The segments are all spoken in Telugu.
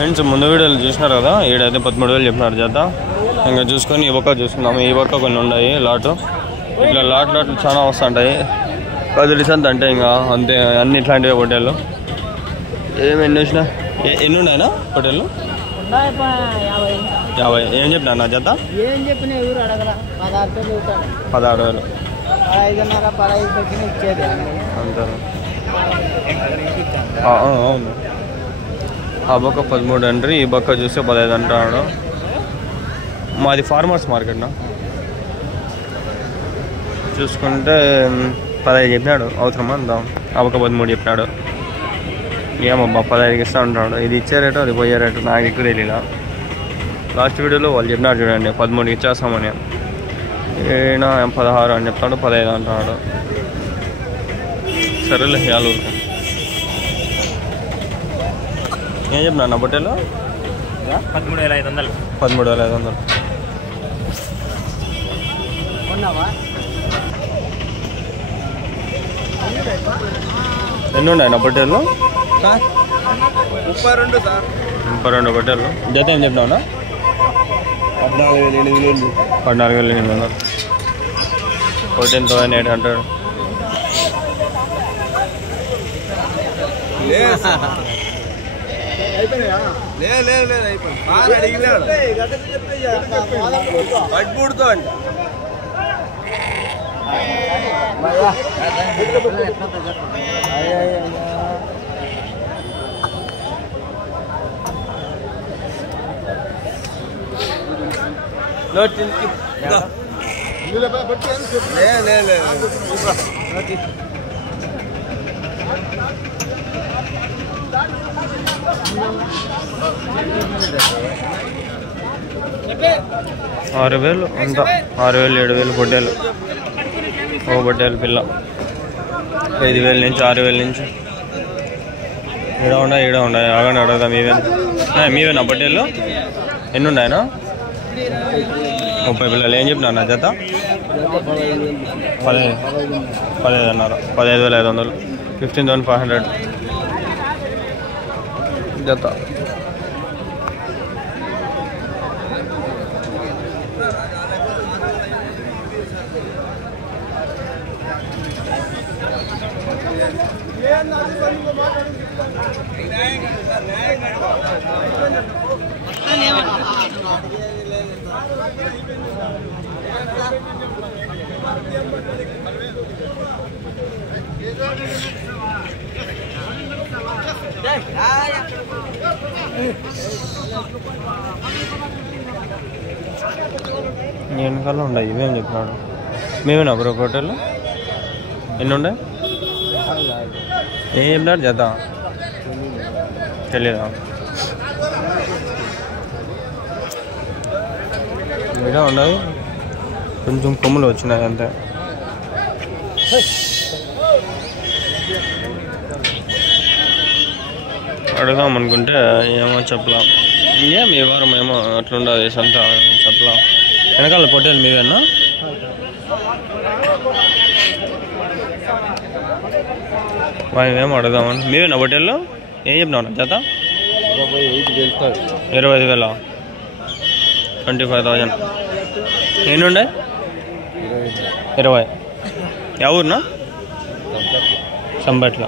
ఫ్రెండ్స్ ముందు వీడియోలు చూసినారు కదా, ఈడైతే 13,000 చెప్పినారు జత. ఇంకా చూసుకొని ఈ పక్క చూసుకుందాము. ఈ పక్క కొన్ని ఉన్నాయి లాటు, ఇట్లా లాట్లు చాలా వస్తుంటాయి. కదిలిసంత అంటే ఇంకా అంతే, అన్ని ఇట్లాంటివి పొట్టేళ్ళు. ఎన్ని వచ్చినా ఎన్ని ఉన్నాయినా పొట్టేళ్ళు? 50. ఏం చెప్పినా నా జత? 16,000. అంతే. అవును, ఆ పక్క 13 అంటారు, ఈ పక్క చూస్తే 15 అంటాడు. మాది ఫార్మర్స్ మార్కెట్నా. చూసుకుంటే 15 చెప్పినాడు, అవసరమా అందాం. ఆ పక్క 13 చెప్పినాడు. ఏమబ్బా 15కి ఇస్తా ఉంటాడు. ఇది ఇచ్చే రేటు అది పోయే రేటు నాకు ఎక్కువ తెలియదు. లాస్ట్ వీడియోలో వాళ్ళు చెప్పినారు చూడండి, 13కి ఇచ్చేస్తామని. ఈయన 16 అని చెప్తాడు, 15 అంటున్నాడు. సరేలే యాలు. ఏం చెప్పినా నా బొట్టెలు? 13,500. 13,500. ఎన్ని ఉన్నాయి నా బొట్టెలు? 32 సార్. 32 బొట్టెలు. జత ఏం చెప్పినావునా? 14,800. 14,800. 14,800. పట్టుబుడుతో అంట. ఆరు వేలు అంతా, 6,000 7,000 బొడ్డేలు. ఓ బొడ్డేలు పిల్ల 5,000 నుంచి 6,000 నుంచి ఈడ ఉన్నాయి. ఆగండి అడగదాం. మీవేనా బొడ్డేలు? ఎన్ని ఉన్నాయనా? 30 పిల్లలు. ఏం చెప్పినా నా జత? 15 అన్నారు. 15,500. 15,500 జత. వెనకాల ఉన్నాయి. ఇవేం చెప్పినాడు? మేమేనా బ్రో హోటల్లో? ఎన్ని ఉన్నాయి? ఏం చెప్పినాడు జత? తెలీదా? ఇలా ఉన్నాయి, కొంచెం కొమ్ములు వచ్చినాయి అంతే. అడుగుదాం అనుకుంటే ఏమో చెప్పలేం. ఏం ఈ వారం ఏమో అట్లుండదు సంత, చెప్పలేం. వెనకాల పొట్టేలు మీవేనా? ఏమో అడుగుదామని. మీవేనా పొట్టేళ్ళు? ఏం చెప్పినావు జత? 25,000. 25,000. ఎన్ని ఉండే? 20. ఎవరునా? సంబట్ల.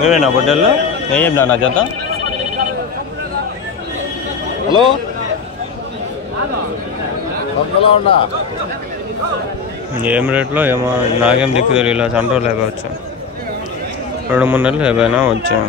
మేమేనా బొడ్డల్లో? ఏం చెప్పినా నా జత? హలో, ఏం రేట్లో ఏమో నాకేం దిక్కు తెలియదు. చండ్రోలు అయిపోవచ్చు, 2-3 నెలలు అయిపోయినా వచ్చాం.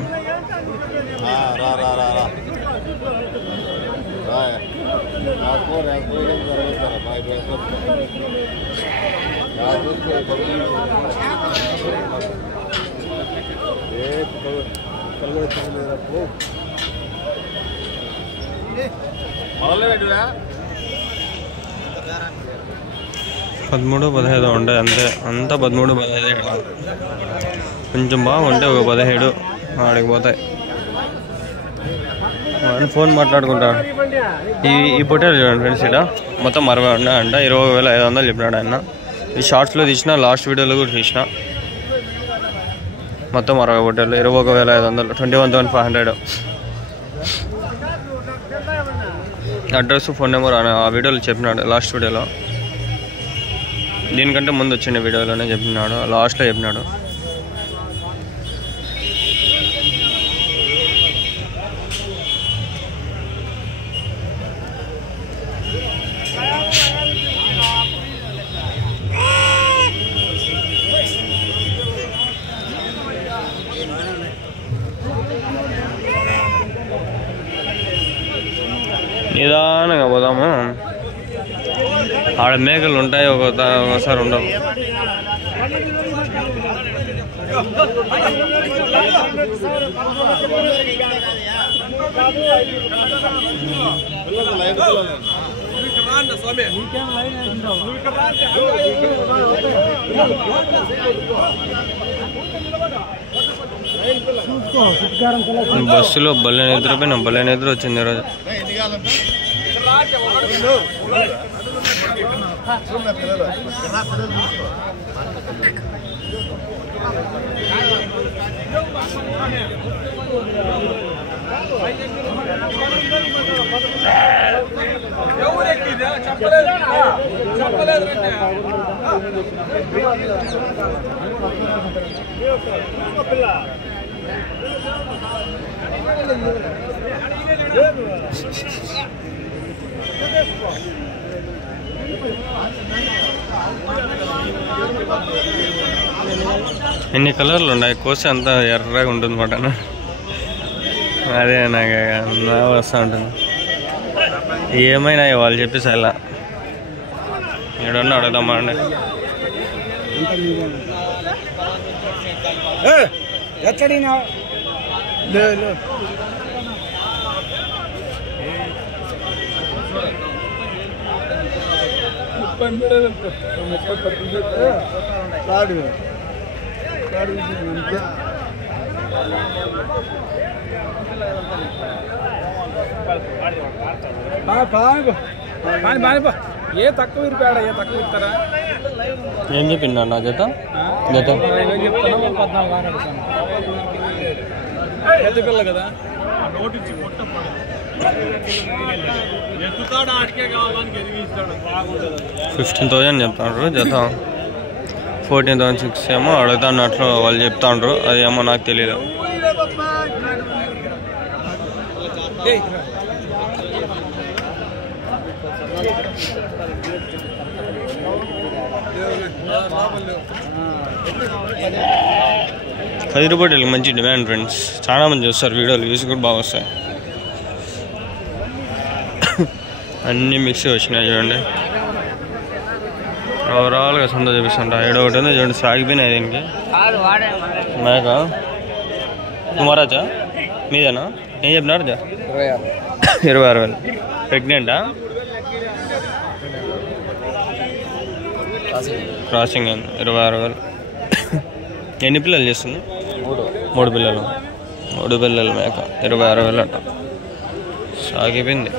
పదమూడు 15 ఉంటాయి అంతే, అంతా 13 15 కొంచెం బాగుంటే ఒక 17 ఆడికి పోతాయి. ఫోన్ మాట్లాడుకుంటాడు. ఈ పొట్టేలు చూడండి ఫ్రెండ్స్, ఇక్కడ మొత్తం 60 ఉన్నాయంట. 20,500 చెప్పినాడు ఆయన. ఈ షార్ట్స్లో తీసిన, లాస్ట్ వీడియోలో కూడా తీసిన. మొత్తం 60 పొట్టేలు, 21,500, 21,500. అడ్రస్, ఫోన్ నెంబర్ ఆ వీడియోలో చెప్పినాడు, లాస్ట్ వీడియోలో. దీనికంటే ముందు వచ్చిన వీడియోలోనే చెప్పినాడు, లాస్ట్లో చెప్పినాడు. నిదానంగా పోదాము. ఆడ మేకలు ఉంటాయి, ఒకసారి ఉండవు. బస్సులో భలే నిద్రపోయినా, భలే నిద్ర వచ్చింది ఈరోజు. ఎన్ని కలర్లు ఉన్నాయి, కోసి అంతా ఎర్రగా ఉంటుంది మటన్. అదే నాకు వస్తూ ఉంటుంది. ఏమైనా వాళ్ళు చెప్పేసి అలా ఏడన్నా అడుగుదామా అండి. ఏ తక్కువ ఇరిపాడా, ఏ తక్కువ ఇస్తారా? ఏం చెప్పిండ నా జత? జత 14 పిల్ల కదా. 15,000 చెప్తాండ్రు జత. 14,600 ఏమో అడుగుతాన్నట్లు వాళ్ళు చెప్తాండ్రు. అది ఏమో నాకు తెలీదు. హైదరాబాద్లో మంచి డిమాండ్ ఫ్రెండ్స్, చాలా మంది చూస్తారు వీడియోలు, వ్యూస్ కూడా బాగా వస్తాయి. అన్నీ మిక్స్ వచ్చినాయి చూడండి. ఓవరాల్గా సొంత చూపిస్తుంటా. ఏడో ఒకటి ఉంది చూడండి, సాగిపోయినాయి. దీనికి మేక కుమారాజా మీదేనా? ఏం చెప్పినారు? 26,000. ప్రెగ్నెంటా? క్రాసింగ్ అయింది. 26,000. ఎన్ని పిల్లలు చేస్తుంది? 3 పిల్లలు. 3 పిల్లలు మేక 26,000 అంట. సాగిపోయింది.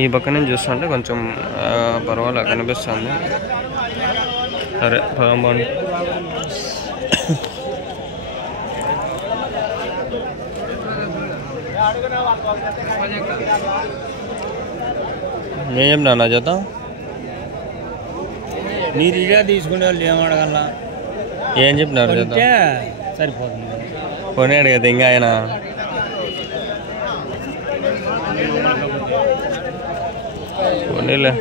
ఈ పక్క నుంచి చూస్తుంటే కొంచెం పర్వాలేదు కనిపిస్తుంది. సరే బాగుంది. నేను చెప్పినా నా చేత మీరు ఇదే తీసుకునే వాళ్ళు ఏమడగల, ఏం చెప్పినారు చేత సరిపోతుంది. కొనేడు కదా ఇంకా ఆయన. కొనీలే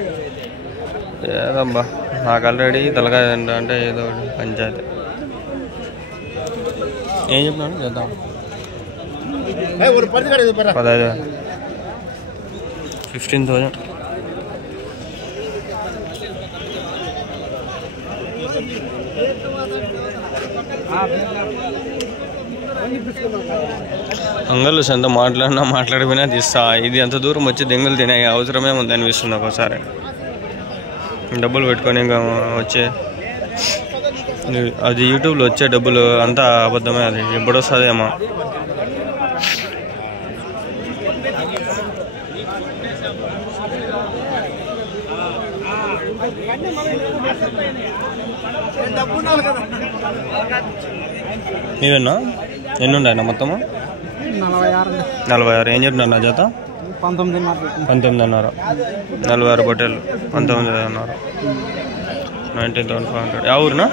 ఏదబ్బా, నాకు ఆల్రెడీ తలకాయ అంటే ఏదో పంచాయతీ. ఏం చెప్పినాడు చేద్దాం? 15,000. 15,000. అంగళ్ళు సంత మాట్లాడిపోయినా తీస్తా. ఇది ఎంత దూరం వచ్చి దెంగులు తినే అవసరమే ఉంది అనిపిస్తుంది ఒకసారి. డబ్బులు పెట్టుకొని ఇంకా వచ్చే అది యూట్యూబ్లో వచ్చే డబ్బులు అంతా అబద్ధమే. అది ఎప్పుడు వస్తుందేమో. ఇవేనా ఎన్ని ఉన్నాయన్నా మొత్తము? 46. ఏం చెప్పినారు నా జత? 19.5. 46 పొట్టేలు 19.5. 19,500. యా ఊరునా?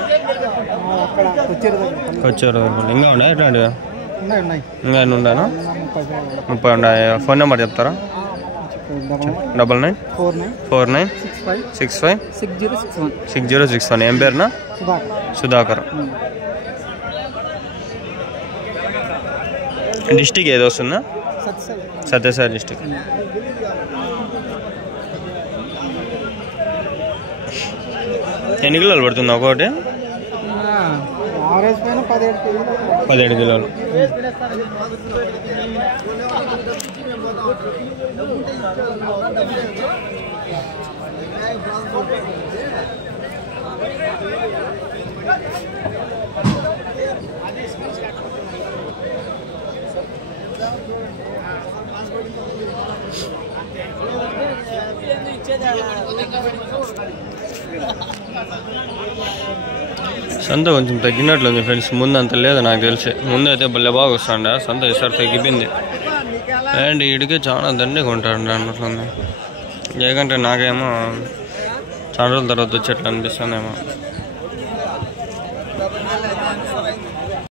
వచ్చారు. ఇంకా ఉన్నాయి ఎట్లాంటివి? ఇంకా ఎన్ని ఉన్నాయా? 30 ఉన్నాయి. ఫోన్ నెంబర్ చెప్తారా? 9949656061. ఏం పేరునా? సుధాకర్. డిస్టిక్ ఏదో వస్తుందా? సత్యసాయి డిస్టిక్. ఎన్ని కిలోలు పడుతుంది ఒకటి? 17 కిలోలు. సంత కొంచెం తగ్గినట్లుంది ఫ్రెండ్స్. ముందు అంత లేదు నాకు తెలిసి. ముందు అయితే భలే బాగా వస్తాండ సంత. ఈసారి తగ్గిపోయింది. అండ్ వీడికి చాలా దండిగా ఉంటాడు అన్నట్లుంది. ఎందుకంటే నాకేమో చాలా రోజుల తర్వాత వచ్చేట్లు అనిపిస్తుందేమో.